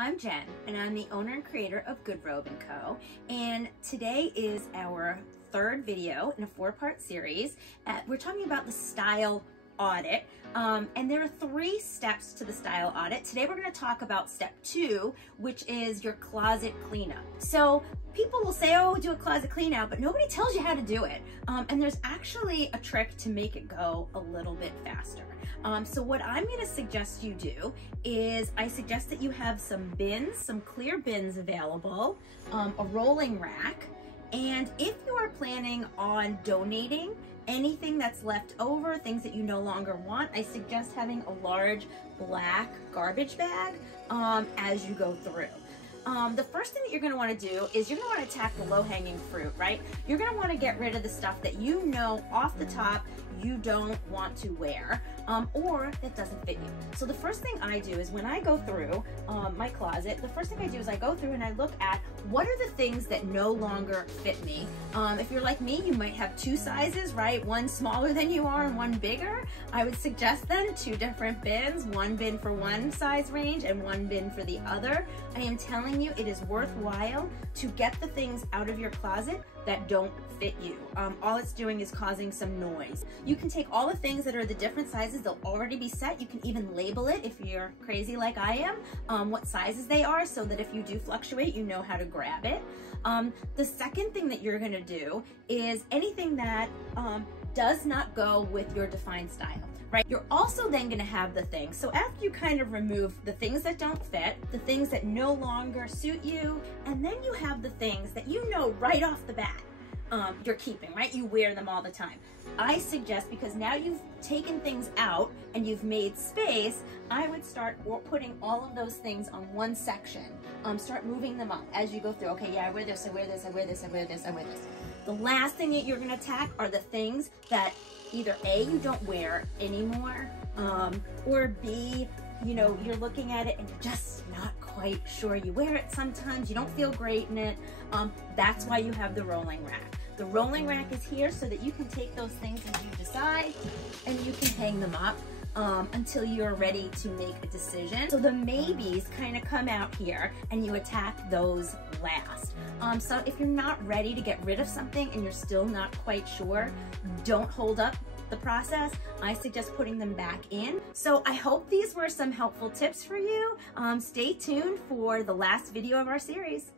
I'm Jen, and I'm the owner and creator of Good Robe & Co. And today is our third video in a four-part series. We're talking about the style audit, and there are 3 steps to the style audit. Today we're going to talk about step 2, which is your closet cleanup. So people will say, oh, do a closet clean out, but nobody tells you how to do it. And there's actually a trick to make it go a little bit faster. So what I'm going to suggest you do is I suggest that you have some bins, some clear bins available, a rolling rack, and if you are planning on donating anything that's left over, things that you no longer want, I suggest having a large black garbage bag as you go through. The first thing that you're going to want to do is you're going to want to attack the low-hanging fruit, right? You're going to want to get rid of the stuff that you know off the top you don't want to wear or that doesn't fit you. So the first thing I do is when I go through my closet, the first thing I do is I go through and I look at what are the things that no longer fit me. If you're like me, you might have 2 sizes, right? One smaller than you are and one bigger. I would suggest then 2 different bins, one bin for one size range and one bin for the other. I am telling you, it is worthwhile to get the things out of your closet that don't fit you. All it's doing is causing some noise. You can take all the things that are the different sizes, they'll already be set. You can even label it if you're crazy like I am, what sizes they are, so that if you do fluctuate, you know how to grab it. The second thing that you're gonna do is anything that does not go with your defined style. Right? You're also then going to have the things. So after you kind of remove the things that don't fit, the things that no longer suit you, and then you have the things that you know right off the bat you're keeping, right? You wear them all the time. I suggest, because now you've taken things out and you've made space, I would start putting all of those things on one section. Start moving them up as you go through. Okay, yeah, I wear this, I wear this, I wear this, I wear this, I wear this. The last thing that you're going to attack are the things that either A, you don't wear anymore, or B, you know, you're looking at it and you're just not quite sure. You wear it sometimes, you don't feel great in it. That's why you have the rolling rack. The rolling rack is here so that you can take those things as you decide and you can hang them up until you're ready to make a decision. So the maybes kind of come out here and you attack those last. So if you're not ready to get rid of something and you're still not quite sure, don't hold up the process. I suggest putting them back in. So I hope these were some helpful tips for you. Stay tuned for the last video of our series.